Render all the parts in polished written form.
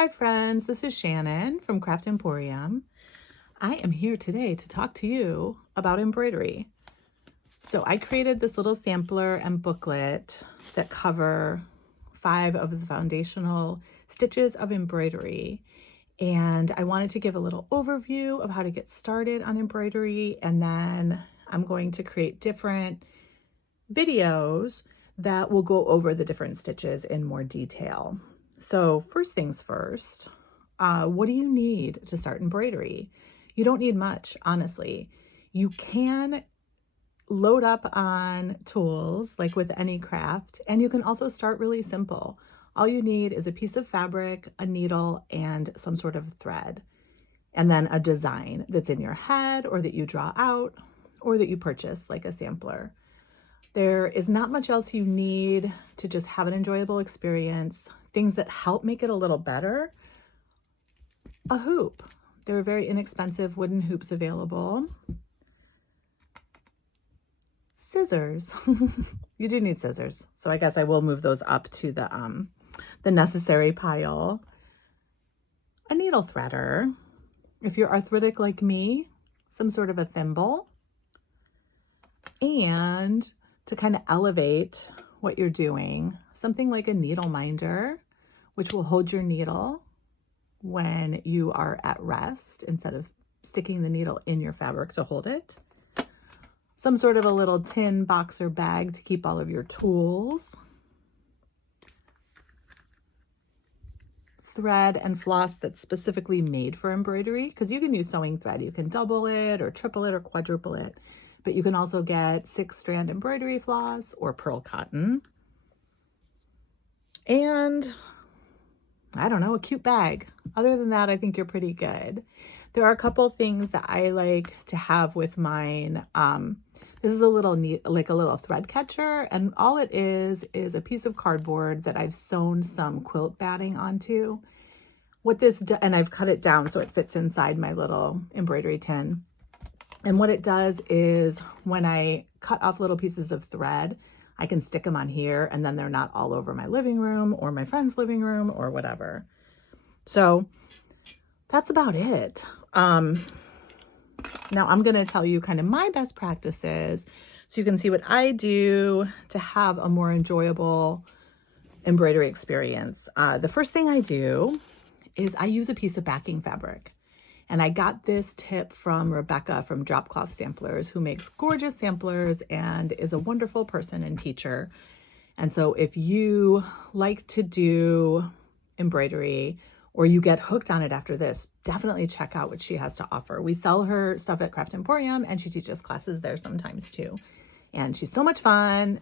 Hi friends, this is Shannon from Craft Emporium. I am here today to talk to you about embroidery. So I created this little sampler and booklet that cover 5 of the foundational stitches of embroidery. And I wanted to give a little overview of how to get started on embroidery, and then I'm going to create different videos that will go over the different stitches in more detail. So first things first, what do you need to start embroidery? You don't need much, honestly. You can load up on tools like with any craft, and you can also start really simple. All you need is a piece of fabric, a needle, and some sort of thread, and then a design that's in your head or that you draw out or that you purchase like a sampler. There is not much else you need to just have an enjoyable experience. Things that help make it a little better. A hoop. There are very inexpensive wooden hoops available. Scissors. You do need scissors. So I guess I will move those up to the necessary pile. A needle threader. If you're arthritic like me, some sort of a thimble. And to kind of elevate what you're doing, something like a needle minder, which will hold your needle when you are at rest instead of sticking the needle in your fabric to hold it. Some sort of a little tin box or bag to keep all of your tools. Thread and floss that's specifically made for embroidery, because you can use sewing thread. You can double it or triple it or quadruple it. But you can also get 6-strand embroidery floss or pearl cotton. And I don't know, a cute bag. Other than that, I think you're pretty good. There are a couple things that I like to have with mine. This is a little neat, like a little thread catcher, and all it is a piece of cardboard that I've sewn some quilt batting onto. And I've cut it down so it fits inside my little embroidery tin. And what it does is when I cut off little pieces of thread, I can stick them on here, and then they're not all over my living room or my friend's living room or whatever. So that's about it. Now I'm going to tell you kind of my best practices so you can see what I do to have a more enjoyable embroidery experience. The first thing I do is I use a piece of backing fabric. And I got this tip from Rebecca from Drop Cloth Samplers, who makes gorgeous samplers and is a wonderful person and teacher. And so if you like to do embroidery or you get hooked on it after this, definitely check out what she has to offer. We sell her stuff at Craft Emporium, and she teaches classes there sometimes too. And she's so much fun,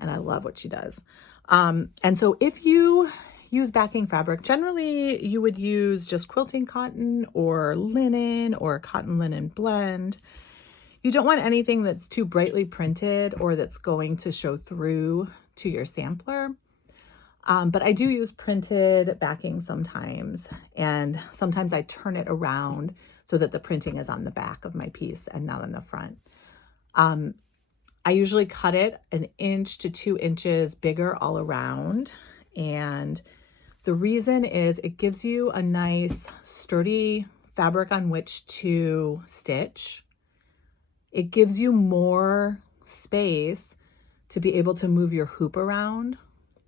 and I love what she does. And so if you use backing fabric, generally you would use just quilting cotton or linen or cotton linen blend. You don't want anything that's too brightly printed or that's going to show through to your sampler. But I do use printed backing sometimes, and sometimes I turn it around so that the printing is on the back of my piece and not on the front. I usually cut it 1 inch to 2 inches bigger all around, and the reason is it gives you a nice sturdy fabric on which to stitch. It gives you more space to be able to move your hoop around.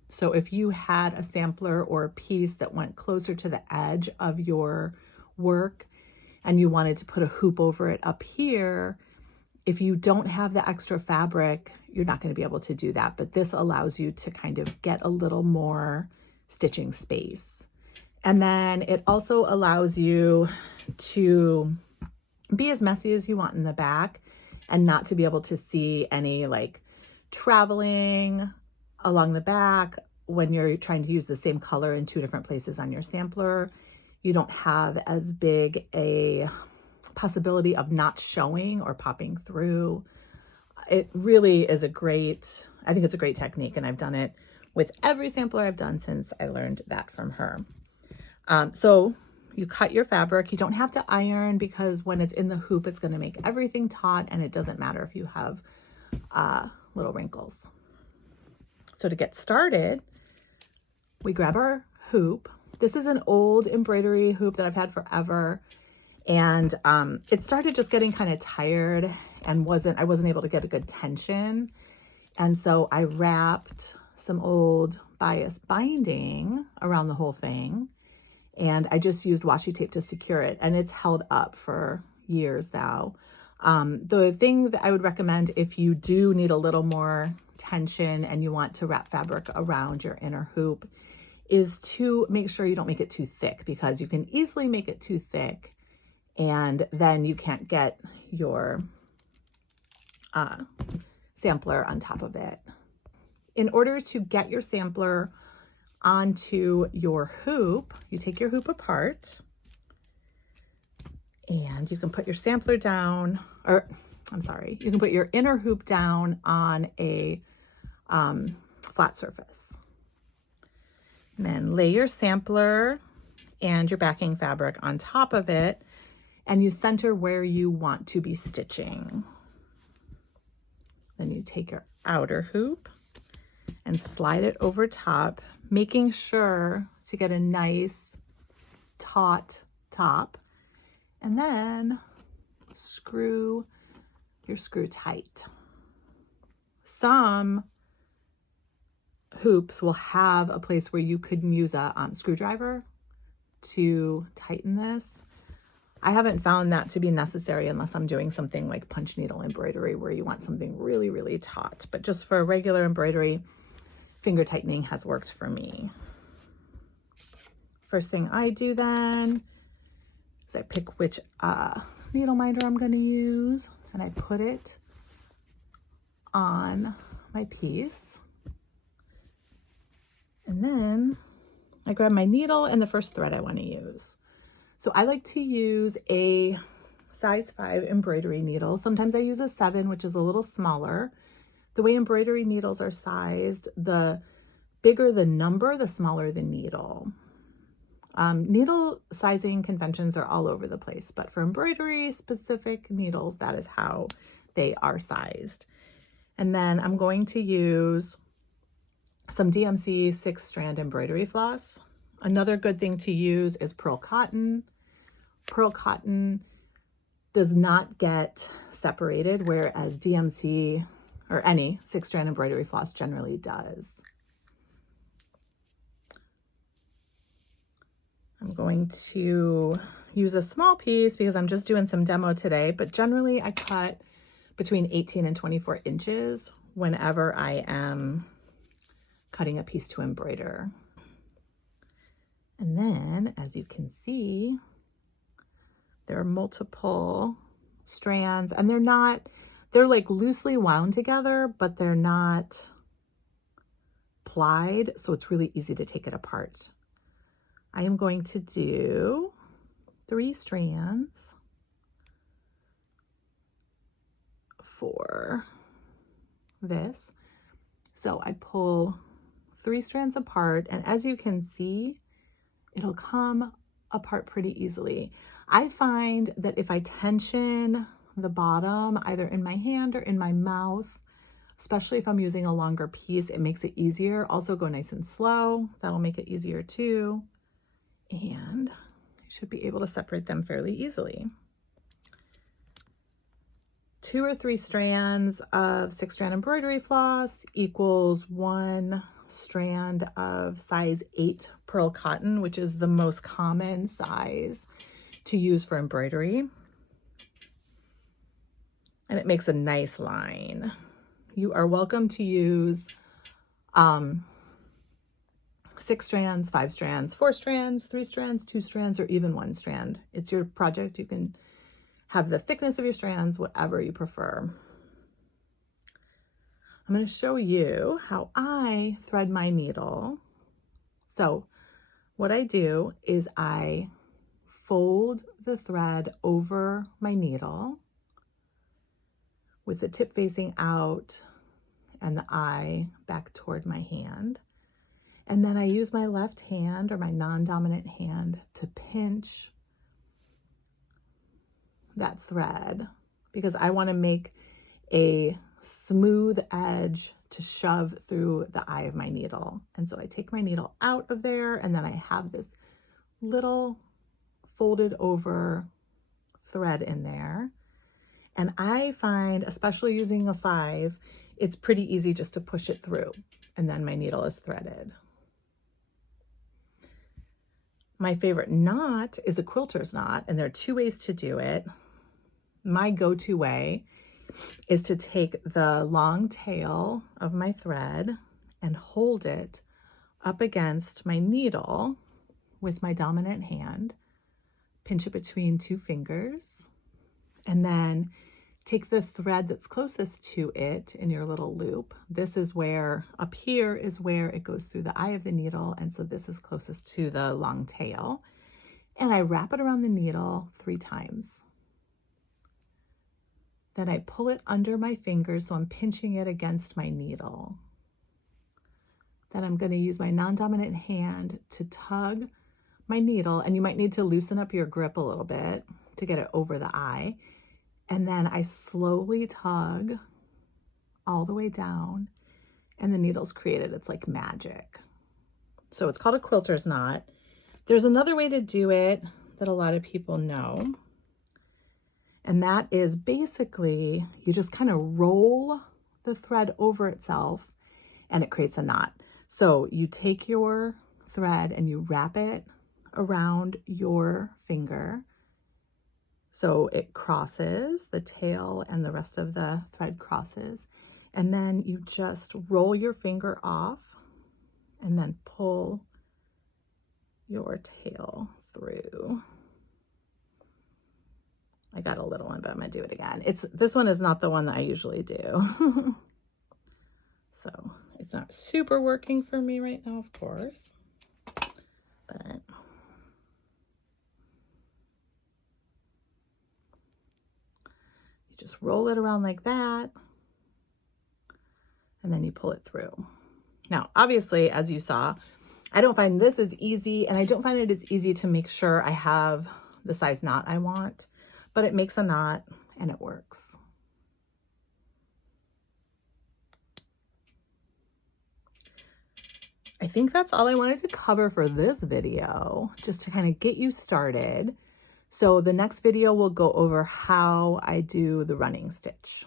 So if you had a sampler or a piece that went closer to the edge of your work and you wanted to put a hoop over it up here, if you don't have the extra fabric, you're not going to be able to do that. But this allows you to kind of get a little more stitching space. And then it also allows you to be as messy as you want in the back and not to be able to see any like traveling along the back when you're trying to use the same color in 2 different places on your sampler. You don't have as big a possibility of not showing or popping through. It really is I think it's a great technique, and I've done it with every sampler I've done since I learned that from her. So you cut your fabric. You don't have to iron, because when it's in the hoop, it's going to make everything taut, and it doesn't matter if you have little wrinkles. So to get started, we grab our hoop This is an old embroidery hoop that I've had forever. And it started just getting kind of tired and I wasn't able to get a good tension. And so I wrapped some old bias binding around the whole thing. And I just used washi tape to secure it. And it's held up for years now. The thing that I would recommend if you do need a little more tension and you want to wrap fabric around your inner hoop is to make sure you don't make it too thick, because you can easily make it too thick and then you can't get your sampler on top of it. In order to get your sampler onto your hoop, you take your hoop apart and you can put your sampler down, or I'm sorry, you can put your inner hoop down on a flat surface. And then lay your sampler and your backing fabric on top of it, and you center where you want to be stitching. Then you take your outer hoop and slide it over top, making sure to get a nice taut top, and then screw your screw tight. Some hoops will have a place where you could use a screwdriver to tighten this. I haven't found that to be necessary unless I'm doing something like punch needle embroidery where you want something really, really taut. But just for regular embroidery, finger tightening has worked for me. First thing I do then is I pick which needle minder I'm going to use, and I put it on my piece. And then I grab my needle and the first thread I want to use. So I like to use a size 5 embroidery needle. Sometimes I use a 7, which is a little smaller. The way embroidery needles are sized, the bigger the number, the smaller the needle. Needle sizing conventions are all over the place, but for embroidery specific needles, that is how they are sized. And then I'm going to use some DMC 6-strand embroidery floss. Another good thing to use is pearl cotton. Pearl cotton does not get separated, whereas DMC or any 6-strand embroidery floss generally does. I'm going to use a small piece because I'm just doing some demo today, but generally I cut between 18 and 24 inches whenever I am cutting a piece to embroider. And then, as you can see, there are multiple strands, and they're like loosely wound together, but they're not plied, so it's really easy to take it apart. I am going to do 3 strands for this. So I pull 3 strands apart, and as you can see, it'll come apart pretty easily. I find that if I tension the bottom, either in my hand or in my mouth, especially if I'm using a longer piece, it makes it easier. Also go nice and slow. That'll make it easier too. And you should be able to separate them fairly easily. 2 or 3 strands of 6-strand embroidery floss equals 1 strand of size 8 pearl cotton, which is the most common size to use for embroidery. And it makes a nice line. You are welcome to use 6 strands, 5 strands, 4 strands, 3 strands, 2 strands, or even 1 strand. It's your project. You can have the thickness of your strands, whatever you prefer. I'm going to show you how I thread my needle. So what I do is I fold the thread over my needle with the tip facing out and the eye back toward my hand. And then I use my left hand or my non-dominant hand to pinch that thread because I want to make a smooth edge to shove through the eye of my needle. And so I take my needle out of there, and then I have this little folded over thread in there. And I find, especially using a 5, it's pretty easy just to push it through, and then my needle is threaded. My favorite knot is a quilter's knot, and there are 2 ways to do it. My go-to way is to take the long tail of my thread and hold it up against my needle with my dominant hand, pinch it between 2 fingers, and then take the thread that's closest to it in your little loop. This is where, up here is where it goes through the eye of the needle, and so this is closest to the long tail. And I wrap it around the needle 3 times. Then I pull it under my fingers, so I'm pinching it against my needle. Then I'm going to use my non-dominant hand to tug my needle, and you might need to loosen up your grip a little bit to get it over the eye. And then I slowly tug all the way down, and the needle's created. It's like magic. So it's called a quilter's knot. There's another way to do it that a lot of people know, and that is basically you just kind of roll the thread over itself and it creates a knot. So you take your thread and you wrap it around your finger so it crosses, the tail and the rest of the thread crosses, and then you just roll your finger off and then pull your tail through. I got a little one, but I'm gonna do it again. This one is not the one that I usually do. So it's not super working for me right now, of course, but you just roll it around like that, and then you pull it through. Now, obviously, as you saw, I don't find this as easy, and I don't find it as easy to make sure I have the size knot I want, but it makes a knot and it works. I think that's all I wanted to cover for this video, just to kind of get you started. So the next video will go over how I do the running stitch,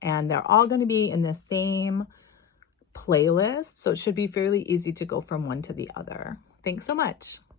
and they're all going to be in the same playlist, so it should be fairly easy to go from one to the other. Thanks so much.